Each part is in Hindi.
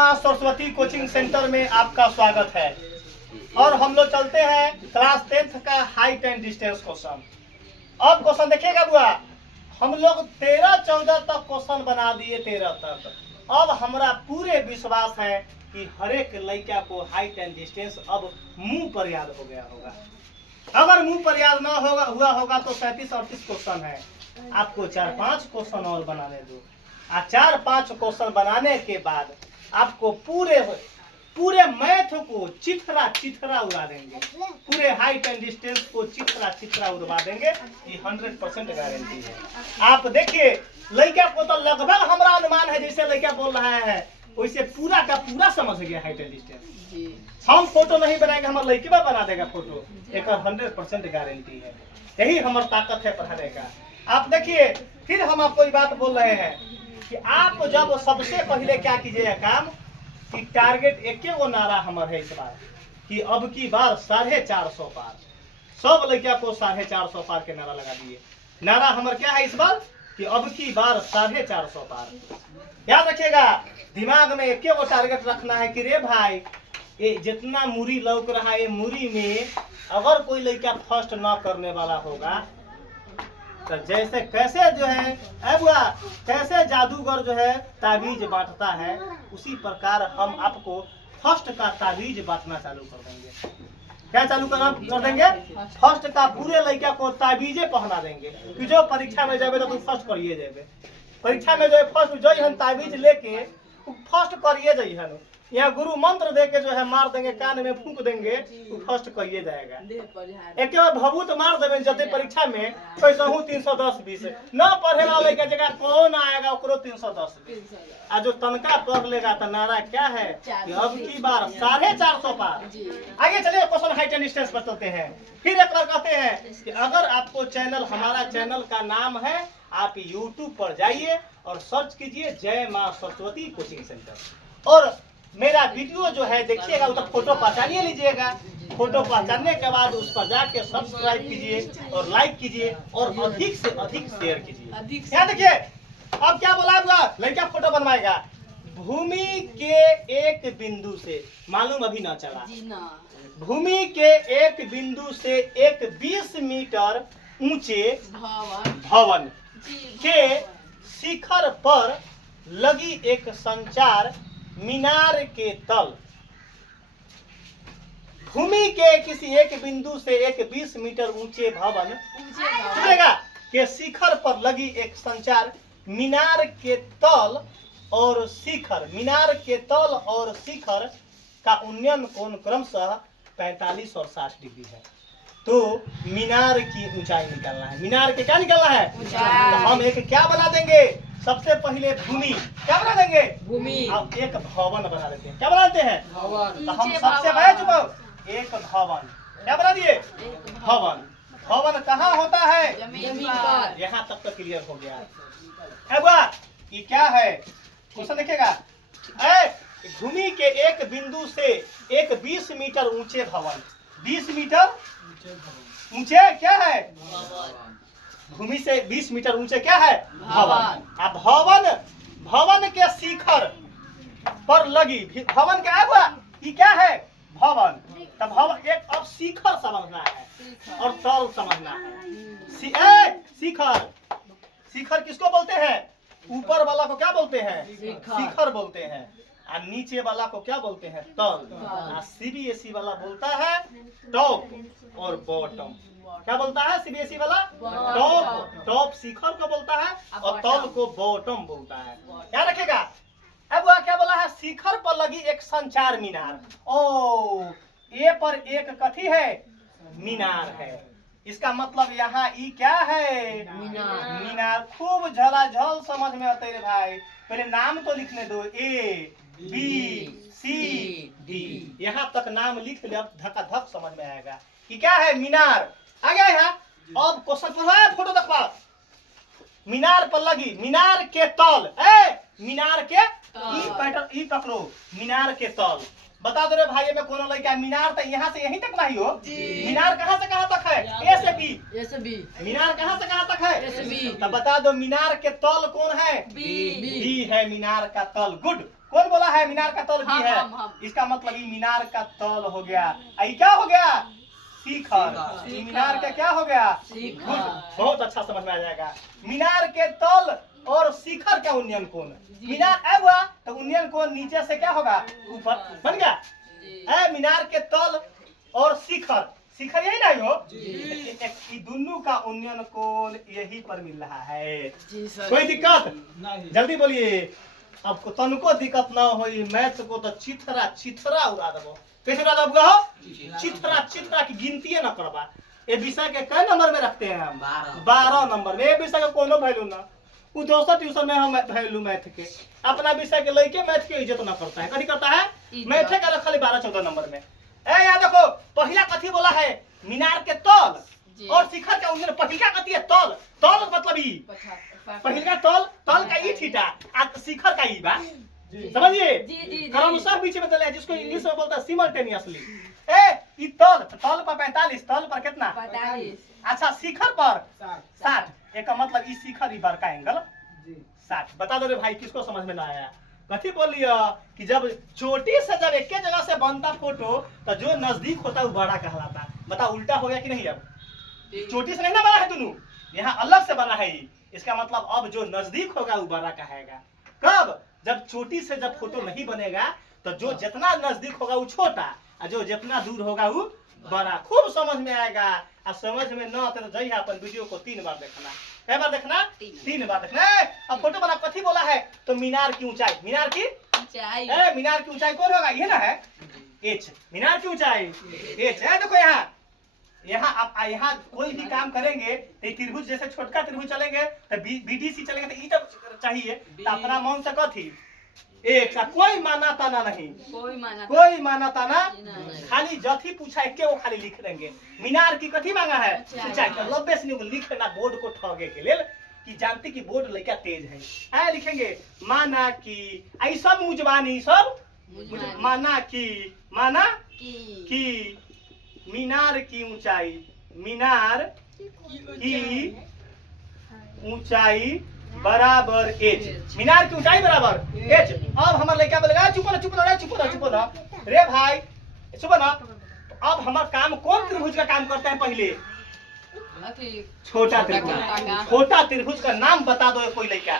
माँ सरस्वती कोचिंग सेंटर में आपका स्वागत है। और हम लोग चलते हैं क्लास 10th का हाइट एंड डिस्टेंस क्वेश्चन। अब क्वेश्चन देखिएगा बुआ, हम लोग 13-14 तक क्वेश्चन बना दिए 13 तक। अब हमारा पूरे विश्वास है कि हर एक लड़का को हाइट एंड डिस्टेंस अब मुंह पर याद हो गया होगा। अगर मुंह पर याद ना हुआ होगा तो 37-38 क्वेश्चन है, आपको 4-5 क्वेश्चन और बनाने दो। 4-5 क्वेश्चन बनाने के बाद आपको पूरे मैथ को चिथरा उड़ा देंगे, पूरे हाइट एंड डिस्टेंस को चिथरा उड़वा देंगे। ये 100% गारंटी है। आप देखिए, लड़का को तो लगभग हमारा अनुमान है जैसे लड़का बोल रहा है वैसे पूरा का पूरा समझ गया हाइट एंड डिस्टेंस। हम फोटो नहीं बनाएंगे, हमारा लड़का बना देगा फोटो, एक 100% गारंटी है। यही हमारी ताकत है पढ़ाने का। आप देखिए, फिर हम आपको ये बात बोल रहे हैं कि आप जब सबसे पहले क्या कीजिएगा काम कि टारगेट एक वो नारा हमारा है इस बार कि अब की बार 450 पार। सब लड़किया को 450 पार के नारा लगा दिए। नारा हमारा क्या है इस बार कि अब की बार 450 पार। याद रखिएगा, दिमाग में एक वो टारगेट रखना है कि रे भाई, ये जितना मूरी लौक रहा है, मूरी में अगर कोई लड़का फर्स्ट ना करने वाला होगा तो जैसे कैसे जो है कैसे जादूगर जो है ताबीज बांटता है, उसी प्रकार हम आपको फर्स्ट का ताबीज बांटना चालू कर देंगे। क्या चालू कर देंगे? फर्स्ट का पूरे लड़का को ताबीजे पहना देंगे कि जो परीक्षा में जाबे तो तुम फर्स्ट करिए जाबे। परीक्षा में जो है फर्स्ट जो हम ताबीज लेके फर्स्ट करिए जाइए। यहाँ गुरु मंत्र दे के जो है मार देंगे, कान में फूंक देंगे, तो फर्स्ट कहिए जाएगा। एक बार भभूत मार देंगे जब परीक्षा में कैसे हूँ 310-20 न पढ़े वाले के जगह कौन आएगा ओकरो 310-20। आ जो तनका पढ़ लेगा तो नारा क्या है कि अब की बार 450 पार। आगे चलिए क्वेश्चन हाइट एंड डिस्टेंस पर चलते हैं। फिर एक बार कहते हैं कि अगर आपको हमारा चैनल का नाम है, आप YouTube पर जाइए और सर्च कीजिए जय माँ सरस्वती कोचिंग सेंटर। और मेरा वीडियो जो है देखिएगा, उधर फोटो पहचानिए लीजिएगा। फोटो पहचानने के बाद उस पर जाके सब्सक्राइब कीजिए और लाइक कीजिए और अधिक से अधिक शेयर कीजिए। यहाँ देखिए, अब क्या बोला हुआ, लड़का फोटो बनवाएगा भूमि के एक बिंदु से, मालूम अभी ना चला, भूमि के एक बिंदु से एक 20 मीटर ऊंचे भवन के शिखर पर लगी एक संचार मीनार के तल, भूमि के किसी एक बिंदु से एक 20 मीटर ऊंचे भवन के शिखर पर लगी एक संचार मीनार के तल और शिखर, मीनार के तल और शिखर का उन्नयन कोण क्रमशः 45 और 60 डिग्री है। तो मीनार की ऊंचाई निकालना है। मीनार के क्या निकालना है? तो हम एक क्या बना देंगे, सबसे पहले भूमि क्या बना देंगे, भूमि। अब एक भवन बना देते हैं। क्या बनाते हैं? भवन। तो हम सबसे पहले चुप एक भवन क्या बना दिए, भवन। भवन कहाँ होता है? जमीन पर। यहाँ तक तो क्लियर हो गया है। ये क्या है क्वेश्चन देखिएगा, भूमि के एक बिंदु से एक 20 मीटर ऊंचे भवन, 20 मीटर ऊंचे क्या है, भूमि से 20 मीटर ऊंचे क्या है, भवन। अब भवन के शिखर पर लगी, भवन क्या है, ये क्या है, भवन। तब भवन एक अब शिखर समझना है और तल समझना है। शिखर किसको बोलते हैं? ऊपर वाला को क्या बोलते हैं? शिखर बोलते हैं। और नीचे वाला को क्या बोलते हैं? तल। सीबीएसई वाला बोलता है टॉप और बॉटम। क्या बोलता है सीबीएसई वाला? टॉप शिखर को बोलता है और तल को बॉटम बोलता है। याद रखिएगा। अब वह क्या बोला है? शिखर पर लगी एक संचार मीनार। ओ, ए पर एक कथी है? मीनार है। इसका मतलब यहाँ ई क्या है? मीनार। खूब झलाझल समझ में आते रे भाई। पहले नाम तो लिखने दो, A B C D, यहाँ तक नाम लिख ले, अब धक समझ में आएगा कि क्या है, मीनार। आ गया यहाँ। अब क्वेश्चन पढ़ा है, फोटो देखा, मीनार पर लगी, मीनार के तल, मीनार के ई पकड़ो, मीनार के तल। बता दो रे भाई में कौन लड़का, मीनार तो यहाँ से यहीं तक नहीं हो। मीनार कहाँ से कहाँ तक है? ए से बी। मीनार कहाँ से कहाँ तक है? ए से बी। तो बता दो मीनार के तल कौन है? बी है मीनार का तल। गुड। कौन बोला है मीनार का तल बी है? इसका मतलब ये मीनार का तल हो गया। ये क्या हो गया? शिखर। मीनार का क्या हो गया? शिखर। बहुत अच्छा समझ में आ जाएगा। मीनार के तल और शिखर का उन्नयन कोण। मीनार हुआ तो उन्नयन कोण नीचे से क्या होगा? ऊपर बन गया। मीनार के तल और शिखर, शिखर यही नहीं हो? दोनों का उन्नयन कोण यही पर मिल रहा है। कोई दिक्कत नहीं? जल्दी बोलिए। अब तनको दिक्कत ना हो, मैथ को तो चिथरा चिथरा उड़ा देबो। कैसे उड़ा देबो हो? चिथरा चिथरा की गिनती ना करबा। ये विषय के कई नंबर में रखते हैं हम? 12 नंबर में। ये विषय का कोनो वैल्यू ना। वो दोस्तों ट्यूशन में हम वैल्यू मैथ के अपना विषय के लेके मैथ के इज्जत ना करता है। कभी करता है? मैथ का खाली 12-14 नंबर में। याद देखो पहला कथी बोला है? मीनार के तल और शिखर का उन्नयन। पहिलका कथी है? तल। तल मतलब ई पहिलका तल, तल का ई थीटा आ शिखर का ई बा। समझिए? क्रम सब बीच में चले है, जिसको इंग्लिश में बोलता है सिमल्टेनियसली। ई तल, तल पर 45, तल पर कितना? 45। अच्छा शिखर पर 60। एक मतलब ई शिखर ई बड़का एंगल 60। बता दो रे भाई, किसको समझ में ना आया? कथी बोल लिया कि जब चोटी से जब एक जगह से बनता फोटो तो जो नजदीक होता है वो बड़ा कहलाता। बता उल्टा हो गया कि नहीं? अब चोटी से नहीं ना बना है दोनों, यहाँ अलग से बना है। इसका मतलब अब जो नजदीक होगा वो बड़ा कहेगा। कब? जब चोटी से जब फोटो नहीं बनेगा तो जो जितना नजदीक होगा वो छोटा और जो जितना दूर होगा वो बड़ा। खूब समझ में आएगा। और समझ में न आते तो जाइए अपन वीडियो को 3 बार देखना। कै बार देखना? 3 बार देखना। अब फोटो बना कथी बोला है? तो मीनार की ऊंचाई। मीनार की ऊंचाई। मीनार की ऊंचाई कौन होगा? ये ना है एच। मीनार की ऊंचाई एच है। देखो यहाँ यहाँ आप यहाँ कोई भी काम करेंगे तो त्रिभुज जैसे छोटका त्रिभुज चलेंगे तो बीडीसी चलेंगे तो ई तो चाहिए। तो अपना मन से कथी एक सा कोई माना ताना नहीं, कोई माना ताना खाली जथी पूछा है वो खाली लिख देंगे। मीनार की कथी मांगा है? ऊंचाई। तो लंबे से लिखना बोर्ड को ठगे के लिए कि जानते कि बोर्ड लड़का तेज है। लिखेंगे माना की आई सब मुजबानी सब माना की मीनार की ऊंचाई, मीनार की ऊंचाई बराबर एच। मीनार की ऊंचाई बराबर एच। अब हमारे लड़का बोलेगा चुप ना रे भाई चुप ना। अब हमारा काम कौन त्रिभुज का काम करते हैं? पहले छोटा त्रिभुज। छोटा त्रिभुज का नाम बता दो कोई लड़का।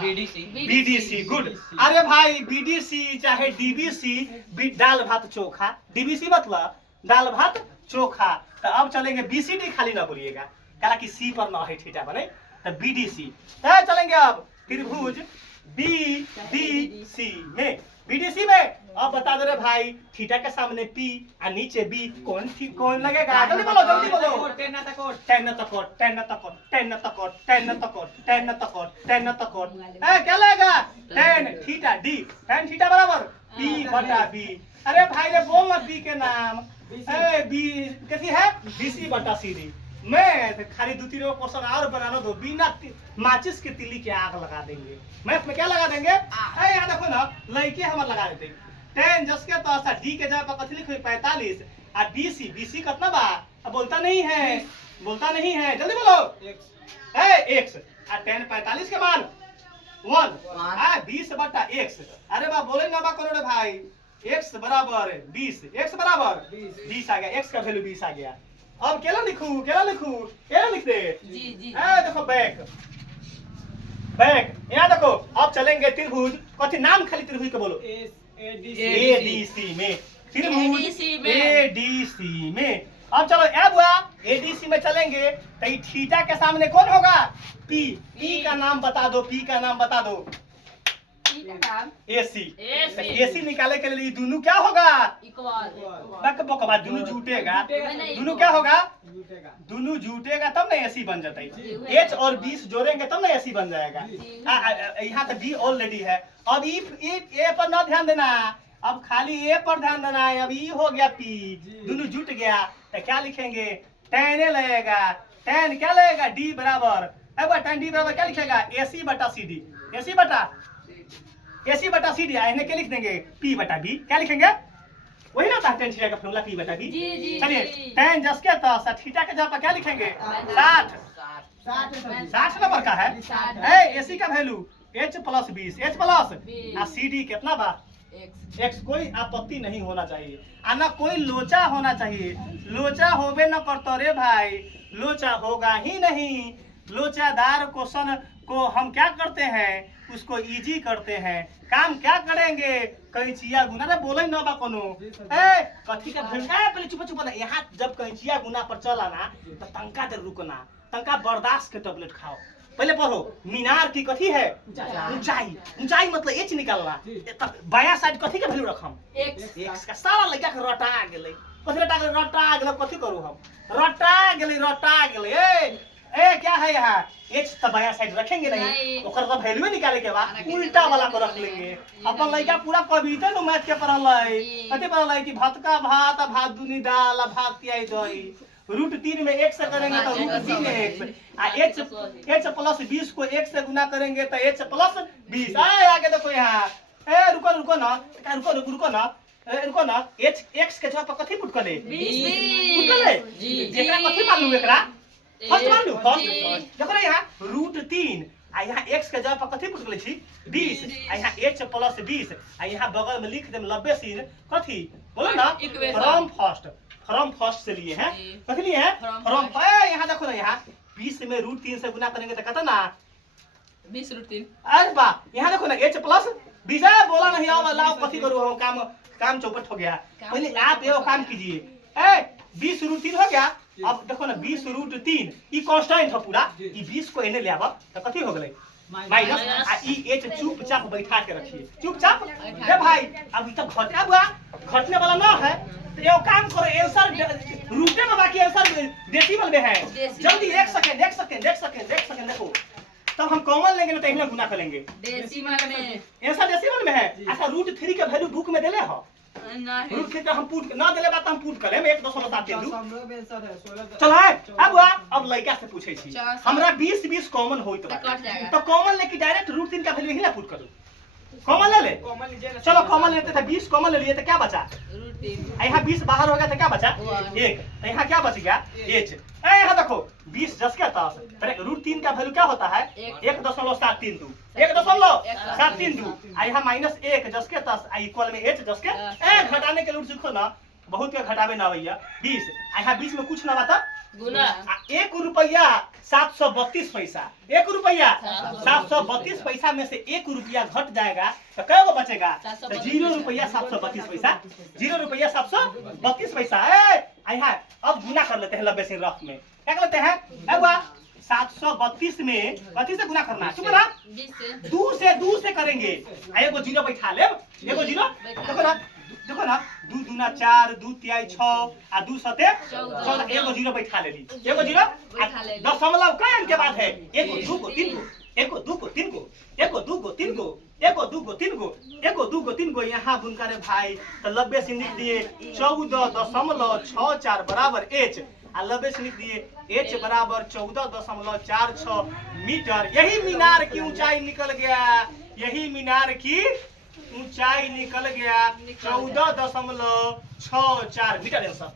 बीडीसी। गुड। अरे भाई बीडीसी चाहे डीबीसी, दाल भात चोखा। डीबीसी मतलब दाल भात चोखा। तो अब चलेंगे बीसीडी, खाली ना बोलिएगा कारण कि सी पर ना है थीटा बने। तो बीडीसी चलेंगे। अब त्रिभुज बीडीसी में, बीडीसी में अब बता दो रे भाई थीटा के सामने पी और नीचे बी कौन लगेगा? जल्दी बोलो जल्दी बोलो। टेन क्या लगेगा? Tan theta D. Tan theta बराबर पी बटा बी। अरे भाई रे बोल ना बी के नाम। बी कैसी है? बीसी बटा सी डी। मैं खाली 2-3 क्वेश्चन और बनाना दो, बिना माचिस के तिली के आग लगा देंगे। मैथ में क्या लगा देंगे? यहाँ देखो ना लड़के हमारे लगा देते। 10 जस के तो डी के जगह पर कथी लिखो? 45 और बीसी। बीसी कितना बा? अब बोलता नहीं है जल्दी बोलो। एक्स। और 10 45 के मान 1 20 बटा एक्स। अरे बा बोले ना बा करो भाई। एक्स बराबर 20। एक्स बराबर 20 आ गया। एक्स का वैल्यू 20 आ गया। अब केला लिखू केला लिख दे। देखो बैक यहाँ देखो। अब चलेंगे त्रिभुज। कथी नाम? खाली त्रिभुज के बोलो। एडीसी में। त्रिभुज एडीसी में। अब चलो अब हुआ एडीसी में चलेंगे तो थीटा के सामने कौन होगा? पी। पी का नाम बता दो। पी का नाम बता दो। एसी। एसी निकाले के लिए दोनों क्या होगा? इक्वल। दोनों जुटेगा। दोनों क्या होगा? दोनों जुटेगा तब ना एसी बन जाता है। एच और 20 जोड़ेंगे तब ना एसी बन जाएगा। यहाँ तो बी ऑलरेडी है। अब ए पर ना ध्यान देना, अब खाली ए पर ध्यान देना है। अब ई हो गया पी, दोनों जुट गया तो क्या लिखेंगे? टेन लगेगा। टेन क्या लगेगा? डी बराबर टेन डी बराबर क्या लिखेगा? एसी बटा सी डी। एसी बटा सी डी इन्हें क्या लिख देंगे? पी बटा बी। क्या लिखेंगे? वही ना था टेन थीटा का फॉर्मूला पी बटा बी। चलिए टेन जस के तो थीटा के जगह पर क्या लिखेंगे? 60 नंबर का है। एसी का value H plus 20 H plus 20 आ CD कितना बा एक्स X। कोई आपत्ति नहीं होना चाहिए आ ना कोई लोचा होना चाहिए। लोचा होबे न करतो रे भाई, लोचा होगा ही नहीं। लोचादार क्वेश्चन को हम क्या करते हैं, उसको इजी करते हैं। काम क्या करेंगे, कैंचिया गुना रे बोले न बा कोनो ए कथी का भइल ए पहले चुप चुप ना। यहाँ जब कैंचिया गुना पर चला ना तो तंका देर रुकना, तंका बर्दाश्त के टेबलेट खाओ। पहले पढ़ो मीनार की कथी है ऊंचाई। ऊंचाई मतलब एच निकालना। बाया साइड कथी के वैल्यू रखम एक्स का। सारा लड़का के रटा गेलै, कथी रटा गेलै, रटा गेलै। कथी करू हम, रटा गेलै ए क्या है यहाँ एच तो बाया साइड रखेंगे नहीं, ओकर तो वैल्यू निकाले के बाद उल्टा वाला को रख लेंगे। अपन लड़का पूरा कविता नु मैथ के पढ़ल है, कथी पढ़ल है कि भात का भात भात दुनी दाल भात तियाई दही। रूट 3 में 1 से करेंगे तो रूट 3 में 1 आ h प्लस 20 को 1 से गुना करेंगे तो h प्लस 20। आगे देखो यहाँ ए रुको ना रुको ना h x के जगह पर कथी पुट करे 20 पुट करे जी। जेकरा कथी मालूम एकरा फर्स्ट मालूम फर्स्ट देखो ना यहाँ रूट 3 आ यहाँ x के जगह पर कथी पुट करे छी 20 आ यहाँ h प्लस 20 आ यहाँ बगल में लिख देम 90 sin कथी बोलो ना फ्रॉम फर्स्ट से लिए हैं। कथी लिए हैं फ्रॉम। यहाँ देखो ना यहाँ 20 में रूट 3 से गुना करेंगे तो कितना 20 रूट 3। अरे बा यहाँ देखो ना h प्लस 20 बोला नहीं आओ लाओ कथी करूँ हम, काम चौपट हो गया। पहले आप ये काम कीजिए ए 20 रूट 3 हो गया। अब देखो ना 20 रूट 3 ई कांस्टेंट है पूरा, ई 20 को इन्हें ले आवा तो कथी हो गए माइनस आ ई h चुपचाप बैठा के रखिए चुपचाप। ए भाई अब ई तो घटने वाला ना है तो ये काम करो आंसर रूटे में, बाकी आंसर डेसिमल में है। जल्दी 1 सेकंड देखो तब हम कॉमन लेंगे ना तो इन्हें गुना करेंगे डेसिमल में। आंसर डेसिमल में है। अच्छा रूट 3 के वैल्यू बुक में देले हो नहीं रूट 3 का हम पुट ना देले बात हम पुट करें 1.7 दे दूं चल है। अब लड़का से पूछे छी हमरा 20 कॉमन होई तो कॉमन लेके डायरेक्ट रूट 3 का वैल्यू यही ना पुट करूं। कॉमन ले चलो कॉमन लेते थे 20 कॉमन ले लिए तो क्या बचा रूट 3। यहाँ 20 बाहर हो गया तो क्या बचा 1 तो यहाँ क्या बच गया h। यहाँ देखो 20 10 के 10 रूट 3 का वैल्यू क्या होता है 1.732 1.732 यहाँ माइनस 1 10 के 10 इक्वल में h 10 के घटाने के रूट सीखो ना बहुत के घटावे ना भैया 20 यहाँ 20 में कुछ ना बता गुना 1 रुपया 732 पैसा 1 रुपया 732 पैसा में से 1 रुपया घट जाएगा तो क्या वो बचेगा तो 0 रुपया 732 पैसा 0 रुपया 732 पैसा। यहाँ अब गुना कर लेते हैं 90 से रफ में क्या कर लेते हैं 732 में कथी से गुना करना चुप ना 2 से करेंगे। एगो 0 बैठा ले एगो 0 देखो ना 2 दूना 4 2 तिहाई 6 आ 2 सते 14 एगो 0 बैठा ले ली एगो 0 दशमलव का अंक के बाद है 1 2 3 गो 1 2 3 गो 1 2 3 गो 1 2 3 गो 1 2 3 गो। यहाँ बुनका रे भाई तो 90 से लिख दिए 14.64 बराबर h आ 90 से लिख दिए h बराबर 14.46 मीटर। यही मीनार की ऊंचाई निकल गया, यही मीनार की ऊंचाई निकल गया 14.64 मीटर आंसर।